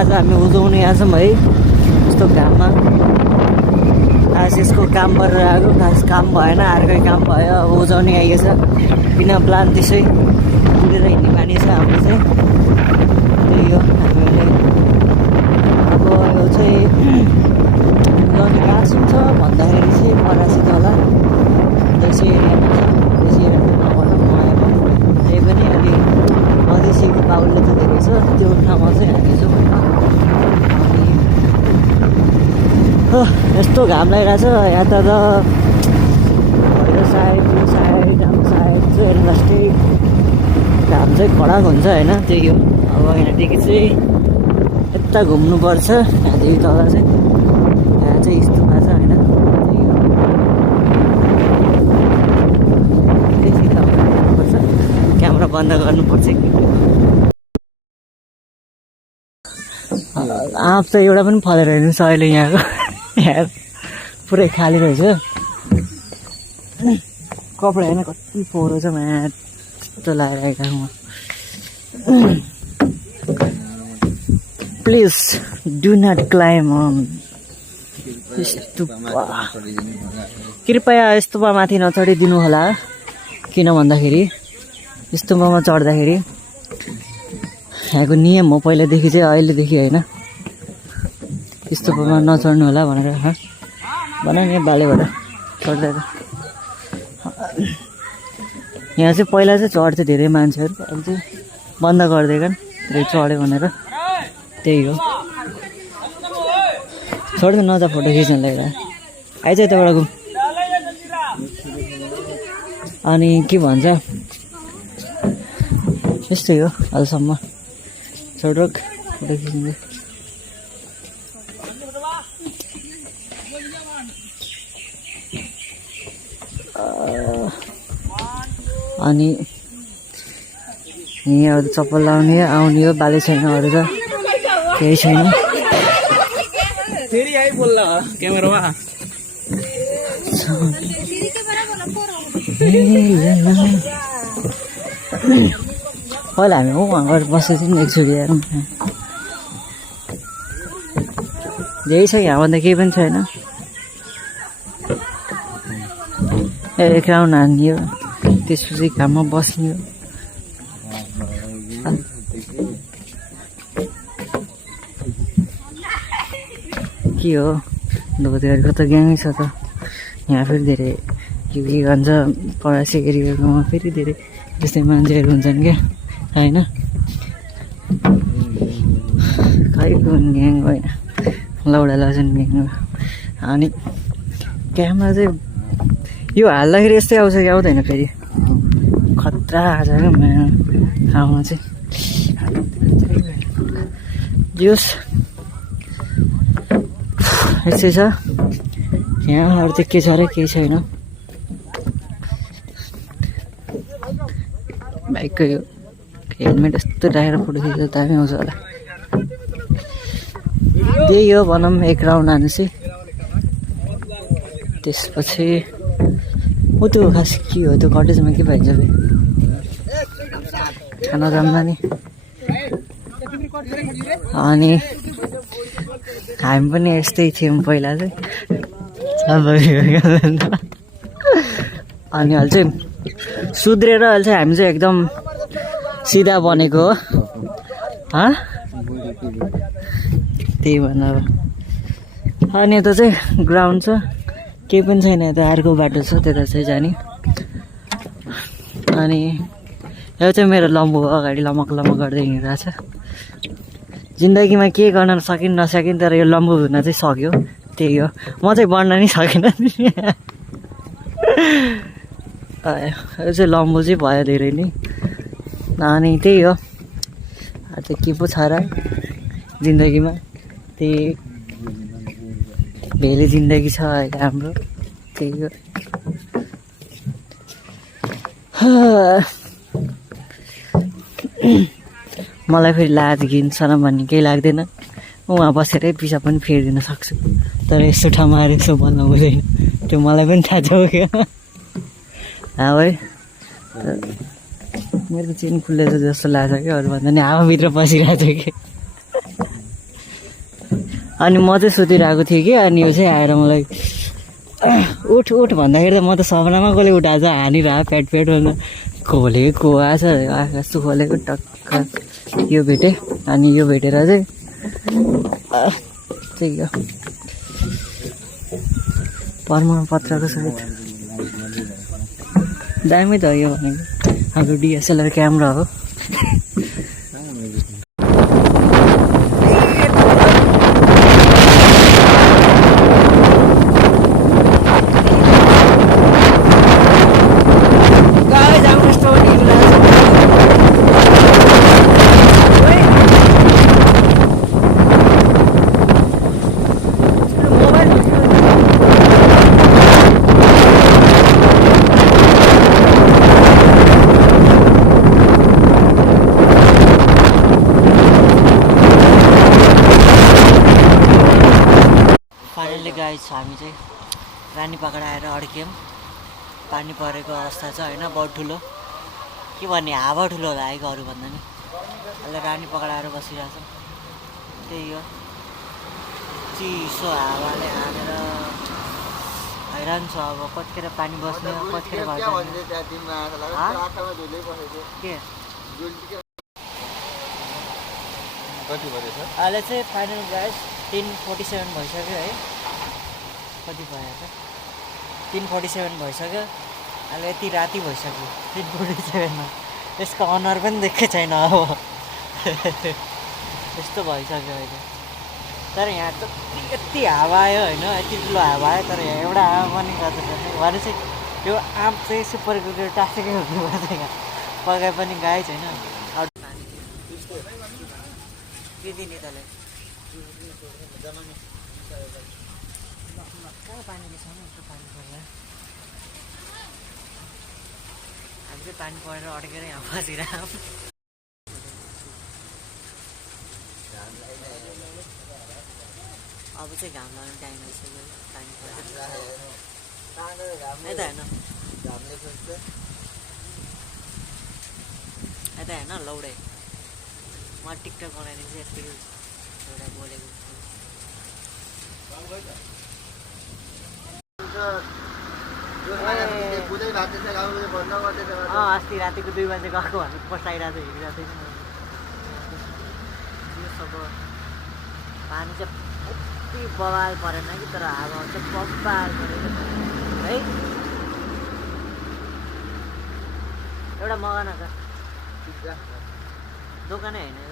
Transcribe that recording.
आज हामी उजाउने यहाँ छौँ है यस्तो घाममा। आज यसको काम गरेर आएको, खास काम भएन, अर्कै काम भयो। अब उजाउने आइएछ, बिना प्लान त्यसै उडेर हिँड्ने बानी छ हाम्रो चाहिँ। त्यही हो, हामीले अब यो चाहिँ उजाउने कहाँ छ भन्दाखेरि चाहिँ परासी तल देशी एरियामा छ। देशी एरियामा नभनौँ नआएको, त्यही पनि अलि मधेसीको बाहुल्य त धेरै छ, त्यो ठाउँमा चाहिँ हामी जाउँ। यस्तो घाम लागिरहेछ यहाँ त साइड हाम्रो साइड चाहिँ हेर्नुहोस्, घाम चाहिँ कडक हुन्छ होइन। त्यही हो, अब यहाँदेखि चाहिँ यता घुम्नुपर्छ, यहाँदेखि तल चाहिँ यहाँ चाहिँ यस्तोमा छ होइन। त्यही हो, गर्नुपर्छ, क्यामेरा बन्द गर्नुपर्छ। आँप त एउटा पनि फलेर हेर्नुहोस् अहिले यहाँको, यहाँ पुरै खाली रहेछ। कपडा होइन कति फोहोर छ म्याट जस्तो लागेर आइरहेको म। Please do not climb on stupa, कृपया स्तुपामाथि नचढिदिनु होला। किन भन्दाखेरि स्तुपामा चढ्दाखेरि यहाँको नियम हो पहिलादेखि चाहिँ, अहिलेदेखि होइन। स्तुपामा नचढ्नु होला भनेर भन नि बालेबाट चढ्दै। यहाँ चाहिँ पहिला चाहिँ चढ्थ्यो धेरै मान्छेहरू, अहिले चाहिँ बन्द गरिदिएछन् धेरै चढ्यो भनेर। त्यही हो, छोड्दै नजा, फोटो खिच्न लागिरहेको आइज यताबाट घुम। अनि के भन्छ यस्तै हो अहिलेसम्म, छोड्रोक फोटो खिच्नु। अनि यहाँ अरू चप्पल लाउने आउने हो, बाले छैन, अरू त केही छैन। फेरि आइ बोल्ला क्यामेरामा। पहिला हामी वहाँ गएर बसेको थियौँ एकचोटि हेरौँ। यही छ, यहाँभन्दा केही पनि छैन। एक राउन्ड हान्ने हो, त्यसपछि घाममा बस्ने हो। के हो धोतीहरूको त ग्याङै छ त। यहाँ फेरि धेरै के भन्छ परासी एरियाकोमा फेरि धेरै त्यस्तै मान्छेहरू हुन्छन् क्या होइन। खै कुन ग्याङ होइन, लौडा लजन ग्याङ हो। अनि क्यामेरा चाहिँ यो हाल्दाखेरि यस्तै आउँछ कि आउँदैन, फेरि खतरा आएको छ क्या ठाउँमा चाहिँ। जोस् यस्तै छ यहाँ, अरू चाहिँ के छ र केही छैन। बाइकको यो हेलमेट यस्तो राखेर फोटो खिच्दा दामी आउँछ होला। त्यही हो भनौँ, एक राउन्ड हानेपछि त्यसपछि ऊ त्यो खास के हो त्यो कटेजमा के पाइन्छ फेरि खाना जम्मा नि। अनि हामी पनि यस्तै थियौँ पहिला चाहिँ। अनि अहिले चाहिँ सुध्रेर अहिले चाहिँ हामी चाहिँ एकदम सिधा बनेको हो। त्यही भनेर अनि यता चाहिँ ग्राउन्ड छ, केही पनि छैन। यता अर्को बाटो छ त्यता चाहिँ जाने। अनि यो चाहिँ मेरो लम्बु अगाडि लमक लमक गर्दै हिँडिरहेको छ। जिन्दगीमा के गर्न सकिन् नसकिन्, तर यो लम्बु हुन चाहिँ सक्यो। त्यही हो, म चाहिँ बढ्न नि सकिनँ। यो चाहिँ लम्बु चाहिँ भयो धेरै नै। अनि त्यही हो, त्यो के पो छ र जिन्दगीमा, त्यही भेले जिन्दगी छ अहिले हाम्रो। त्यही हो, मलाई फेरि लाज घिन शरम भन्ने केही लाग्दैन। म उहाँ बसेरै पिसा पनि फेरिदिन सक्छु, तर यस्तो ठाउँमा आएर यसो बोल्नु हुँदैन, त्यो मलाई पनि थाहा छ क्या। है मेरो चेन खुल्लेछ जस्तो लाग्छ क्या, अरूभन्दा नि हावाभित्र पसिरहेको छ कि। अनि म चाहिँ सुतिरहेको थिएँ कि अनि यो चाहिँ आएर मलाई उठ उठ भन्दाखेरि त म त सपनामा कसले उठाएछ हानिरह पेट पेट भन्दा खोलेको को आएछ यस्तो खोलेको टक्क यो भेटेँ अनि यो भेटेर चाहिँ त्यही हो प्रमाणपत्रको सहित दामी त हो यो भनेको हाम्रो डिएसएलआर क्यामेरा हो फाइनल्ली गाइस हामी चाहिँ रानी पकड आएर अड्क्यौँ पानी परेको अवस्था छ होइन बहुत ठुलो के भन्ने हावा ठुलो होला है अरूभन्दा नि अहिले रानी पकड आएर बसिरहेछौँ त्यही हो चिसो हावाले हानेर हैरान छ अब कतिखेर पानी बस्ने कतिखेर के अहिले चाहिँ फाइनल गाइस 10:47 भइसक्यो है कति भयो त 10:47 भइसक्यो अहिले यति राति भइसक्यो 10:47मा यसको अनुहार पनि देखेको छैन अब यस्तो भइसक्यो अहिले तर यहाँ त यति हावा आयो होइन यति ठुलो हावा आयो तर यहाँ एउटा हावा पनि गर्छ भनेपछि यो आँप चाहिँ सुपर कुकुर टाँसेकै हुनुपर्छ यहाँ पकाए पनि गाई छैन के दिने तँलाई कहाँ पानी बेच्नु यस्तो पानी परेर हामी चाहिँ पानी परेर अड्केर यहाँ बसिरहेको अब चाहिँ घाम लाग्ने टाइम आइसक्यो पानी परेर यता हेर्न यता हेर्न लौडे म टिकटक बनाइदिन्छु यतिकै एउटा बोलेको अस्ति रातिको 2 बजे गएको भने पसाइरहेको थियो हिँडिरहेको थिएँ अब पानी चाहिँ यति बवाल परेन कि तर हावा चाहिँ बवाल परेको है एउटा मगान त दोकानै होइन